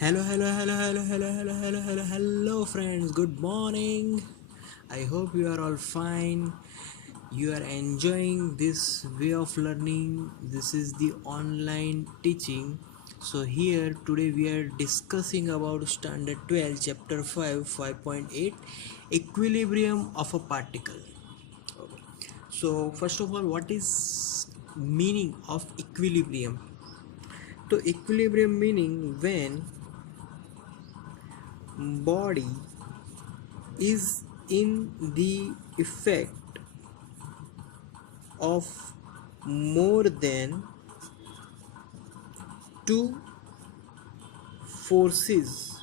Hello, friends. Good morning. I hope you are all fine. You are enjoying this way of learning. This is the online teaching. So, here today we are discussing about Standard 12, Chapter 5, 5.8 Equilibrium of a Particle. Okay. So, first of all, what is meaning of equilibrium? So, equilibrium meaning when body is in the effect of more than two forces,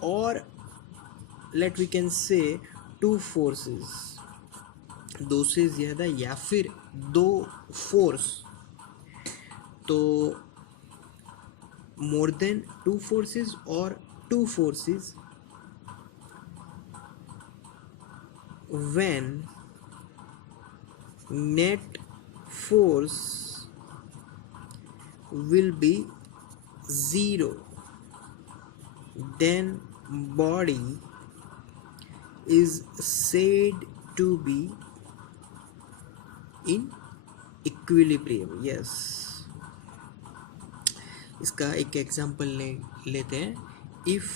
or let we can say two forces, दो से ज़्यादा या फिर दो force. तो more than two forces or two forces when net force will be zero, then body is said to be in equilibrium. Yes, इसका एक example लेते हैं. If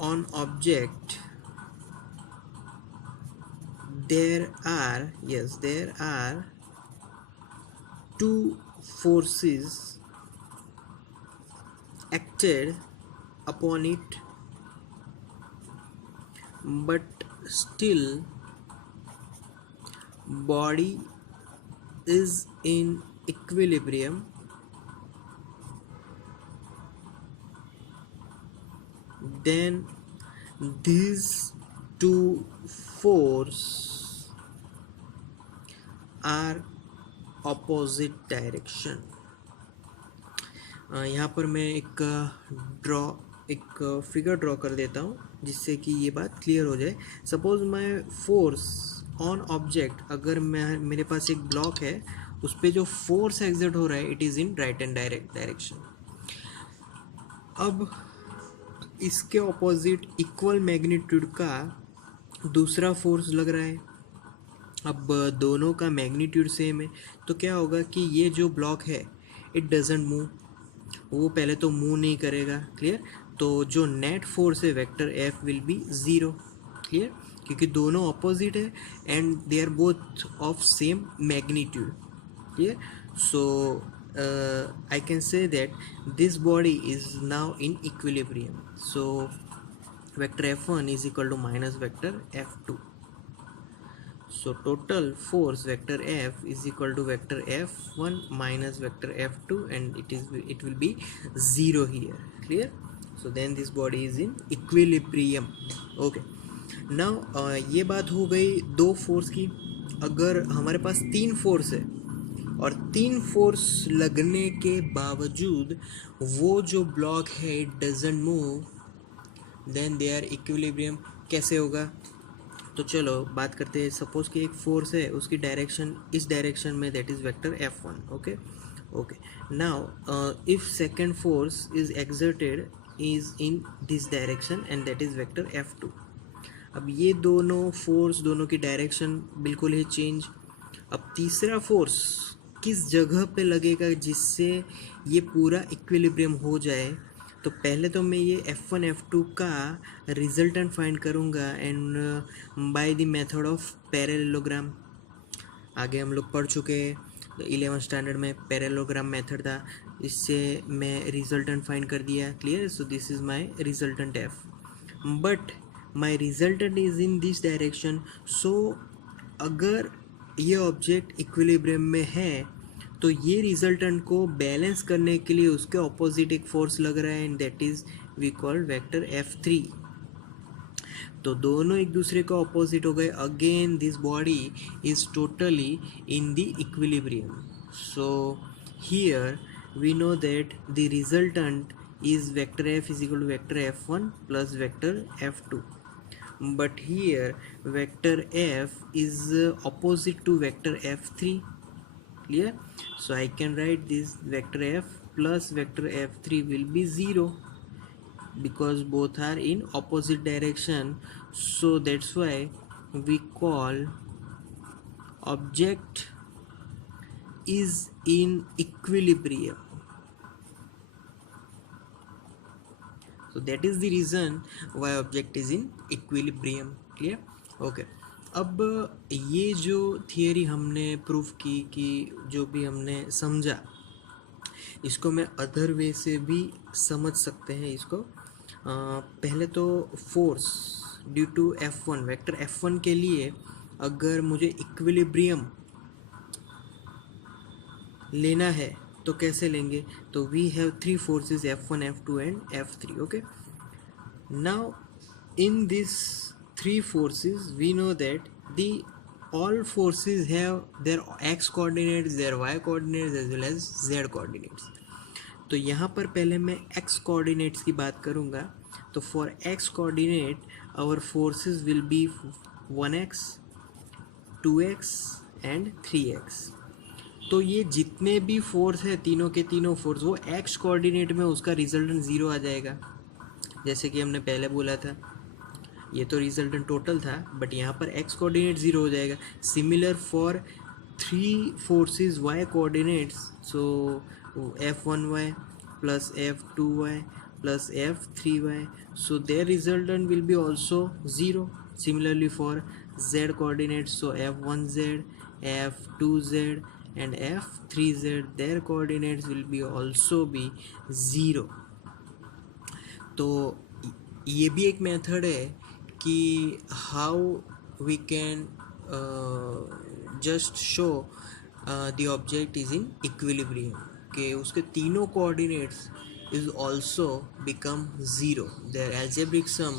on object there are two forces acted upon it, but still body is in equilibrium, then these two forces are opposite direction. यहाँ पर मैं एक figure draw कर देता हूँ जिससे कि ये बात क्लियर हो जाए. Suppose my force on object, अगर मेरे पास एक ब्लॉक है, उस पर जो फोर्स एग्जर्ट हो रहा है it is in right and direction. अब इसके ऑपोजिट इक्वल मैग्नीट्यूड का दूसरा फोर्स लग रहा है. अब दोनों का मैग्नीट्यूड सेम है, तो क्या होगा कि ये जो ब्लॉक है इट डजेंट मूव. वो पहले तो मूव नहीं करेगा. क्लियर. तो जो नेट फोर्स है vector F will be zero. Clear, क्योंकि दोनों अपोजिट है and they are both of same magnitude. Clear. So I can say that this body is now in equilibrium. So vector f1 is equal to minus vector f2. So total force vector f is equal to vector f1 minus vector f2, and it will be 0 here. Clear. So then this body is in equilibrium. Okay. Now ये बात हो गई दो force की. अगर हमारे पास तीन force है और तीन फोर्स लगने के बावजूद वो जो ब्लॉक है it doesn't move, then they are equilibrium. कैसे होगा? तो चलो बात करते हैं. सपोज कि एक फोर्स है, उसकी डायरेक्शन इस डायरेक्शन में, that is vector f1. Okay. Now if second force is exerted is in this direction and that is vector f2. अब ये दोनों फोर्स, दोनों की डायरेक्शन बिल्कुल ही चेंज. अब तीसरा फोर्स किस जगह पे लगेगा जिससे ये पूरा इक्विलिब्रियम हो जाए? तो पहले तो मैं ये F1 F2 का रिजल्टेंट फाइंड करूँगा and by the method of parallelogram. आगे हम लोग पढ़ चुके हैं, 11 स्टैंडर्ड में पैरेललोग्राम मेथड था. इससे मैं रिजल्टेंट फाइंड कर दिया. Clear. So this is my resultant F, but my resultant is in this direction. So अगर ये ऑब्जेक्ट इक्विलिब्रियम में है तो ये रिजल्टेंट को बैलेंस करने के लिए उसके ऑपोजिट एक फोर्स लग रहा है and that is we called vector F3. तो दोनों एक दूसरे का ऑपोजिट हो गए. Again this body is totally in the equilibrium. So here we know that the resultant is vector f is equal to vector f1 plus vector f2, but here vector f is opposite to vector f3. clear. So I can write this vector f plus vector f3 will be 0 because both are in opposite direction. So that's why we call object is in equilibrium. So that is the reason why object is in equilibrium. Clear? Okay. अब ये जो theory हमने proof की कि जो भी हमने समझा इसको मैं अदर वे से भी समझ सकते हैं इसको। पहले तो force due to F1 vector F1 के लिए अगर मुझे इक्विलिब्रियम लेना है तो कैसे लेंगे, तो we have three forces F1 F2 and F3. Okay, now in this three forces we know that the all forces have their x coordinates, their y coordinates as well as z coordinates. तो यहाँ पर पहले मैं x coordinates की बात करूँगा. तो for x coordinate our forces will be 1x, 2x and 3x. तो ये जितने भी फोर्स है तीनों के तीनों फोर्स वो x कोऑर्डिनेट में उसका रिजल्टेंट ज़ीरो आ जाएगा, जैसे कि हमने पहले बोला था. ये तो रिजल्टेंट टोटल था बट यहाँ पर x कोऑर्डिनेट ज़ीरो हो जाएगा. Similar for three forces y coordinates, so F1y plus F2y plus F3y, so their resultant will be also zero. Similarly for z coordinates, so F1z, F2z and F3z, their coordinates will be also be 0. तो ये भी एक method है कि how we can just show the object is in equilibrium, कि उसके तीनों coordinates is also become 0, their algebraic sum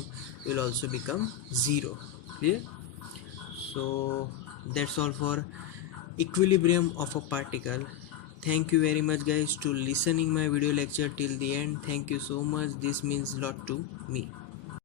will also become 0. Clear? So that's all for equilibrium of a particle. Thank you very much guys to listening my video lecture till the end. Thank you so much, this means a lot to me.